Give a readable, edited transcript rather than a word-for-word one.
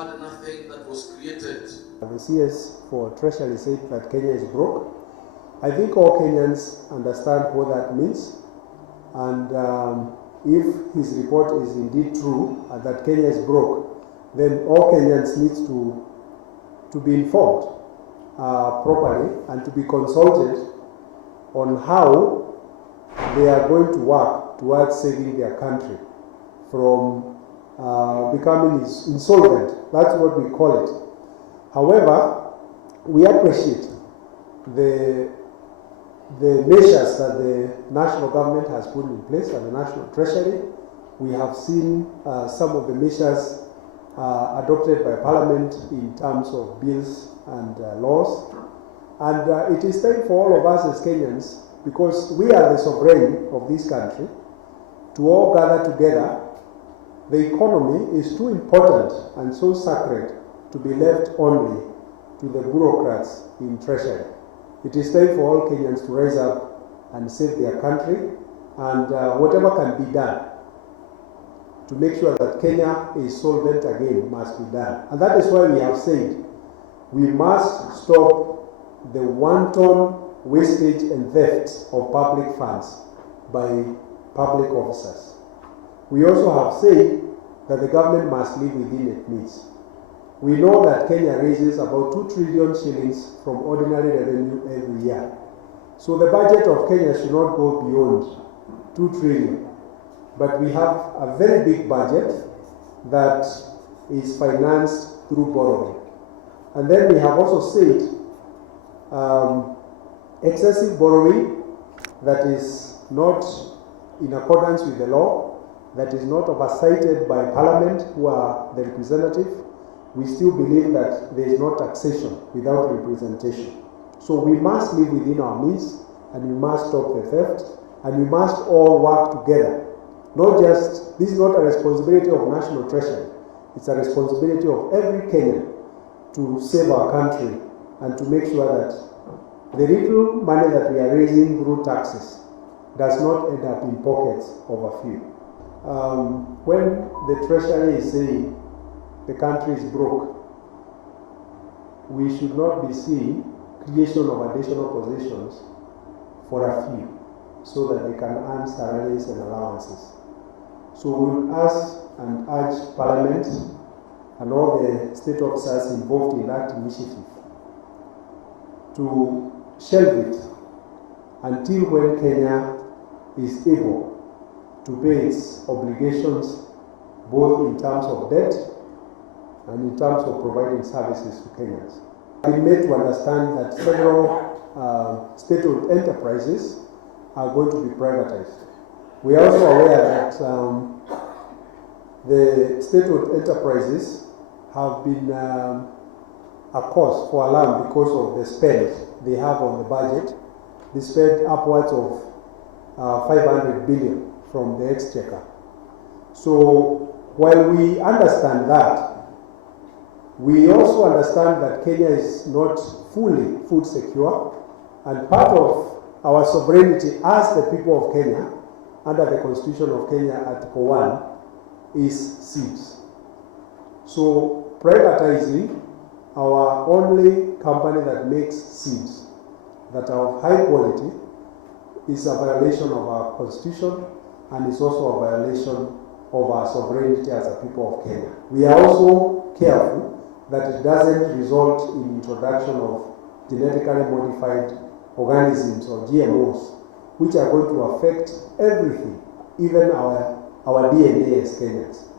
had nothing that was created. The CS for Treasury said that Kenya is broke. I think all Kenyans understand what that means, and if his report is indeed true that Kenya is broke, then all Kenyans need to be informed properly and to be consulted on how they are going to work towards saving their country from becoming insolvent. That's what we call it. However, we appreciate the measures that the national government has put in place and the National Treasury. We have seen some of the measures adopted by Parliament in terms of bills and laws. And it is time for all of us as Kenyans, because we are the sovereign of this country, to all gather together. The economy is too important and so sacred to be left only to the bureaucrats in Treasury. It is time for all Kenyans to rise up and save their country, and whatever can be done to make sure that Kenya is solvent again must be done. And that is why we have said we must stop the wanton wastage and theft of public funds by public officers. We also have said that the government must live within its means. We know that Kenya raises about 2 trillion shillings from ordinary revenue every year. So the budget of Kenya should not go beyond 2 trillion. But we have a very big budget that is financed through borrowing. And then we have also said excessive borrowing that is not in accordance with the law, that is not oversighted by Parliament, who are the representative. We still believe that there is no taxation without representation. So we must live within our means, and we must stop the theft, and we must all work together. This is not a responsibility of National Treasury. It's a responsibility of every Kenyan to save our country and to make sure that the little money that we are raising through taxes does not end up in pockets of a few. When the Treasury is saying the country is broke, we should not be seeing creation of additional positions for a few so that they can earn salaries and allowances. So we will ask and urge Parliament and all the state officers involved in that initiative to shelve it until when Kenya is able to pay its obligations, both in terms of debt and in terms of providing services to Kenyans. I've been made to understand that several state-owned enterprises are going to be privatized. We are also aware that the state-owned enterprises have been a cause for alarm because of the spend they have on the budget. They spend upwards of 500 billion from the exchequer. So while we understand that, we also understand that Kenya is not fully food secure, and part of our sovereignty as the people of Kenya, under the Constitution of Kenya, Article 1, is seeds. So privatizing our only company that makes seeds that are of high quality is a violation of our Constitution, and is also a violation of our sovereignty as a people of Kenya. We are also careful that it doesn't result in introduction of genetically modified organisms or GMOs, which are going to affect everything, even our DNA as Kenyans.